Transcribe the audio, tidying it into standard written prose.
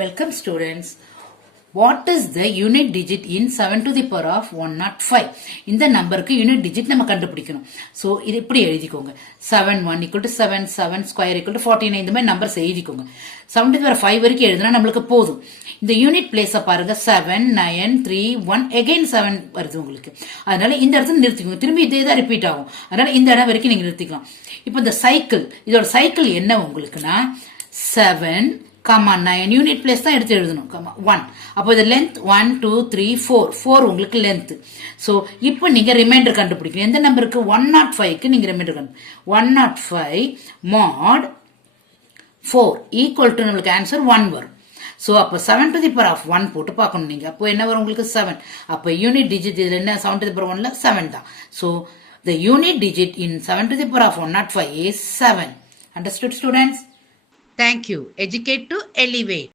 Welcome students. What is the unit digit in 7 to the power of 105? இந்த நம்பருக்கு unit digit நம்ம கண்டுபிடிக்கணும். So இது இப்படி எழுதிக்கோங்க. 7 1 equal to 7 7 square equal to 49 இந்த மாதிரி நம்பர்ஸ் எழுதிக்கோங்க. 7 to the power 5 வரைக்கும் எழுதுனா நம்மளுக்கு போதும். இந்த யூனிட் பிளேஸ பாருங்க 7 9 3 1 again 7 வருது உங்களுக்கு. அதனால இந்த இடத்துல நிறுத்திக்கோங்க. திரும்பி இதே தான் ரிப்பீட் ஆகும். அதனால இந்த இடம் வரைக்கும் நீங்க நிறுத்திக்கலாம். இப்போ இந்த சைக்கிள் இதோட சைக்கிள் என்ன உங்களுக்குனா 7 comma 9 யூனிட் பிளேஸ் தான் எடுத்து எழுதணும் 1 அப்போ இது லென்த் 1 2 3 4 உங்களுக்கு லென்த் சோ இப்போ நீங்க ரிமைண்டர் கண்டுபிடிக்கணும் எந்த நம்பருக்கு 105 க்கு நீங்க ரிமைண்டர் கண்டுபிடிக்கணும் 105 mod 4 equal to நமக்கு ஆன்சர் 1 வரும் சோ அப்ப 7 to the power of 1 போட்டு பார்க்கணும் நீங்க அப்போ என்ன வரும் உங்களுக்கு 7 அப்ப யூனிட் டிஜிட் இதுல என்ன 7 to the power 1ல 7 தான் so the unit digit in 7 to the power of 105 is 7 understood students Thank you. Educate to elevate.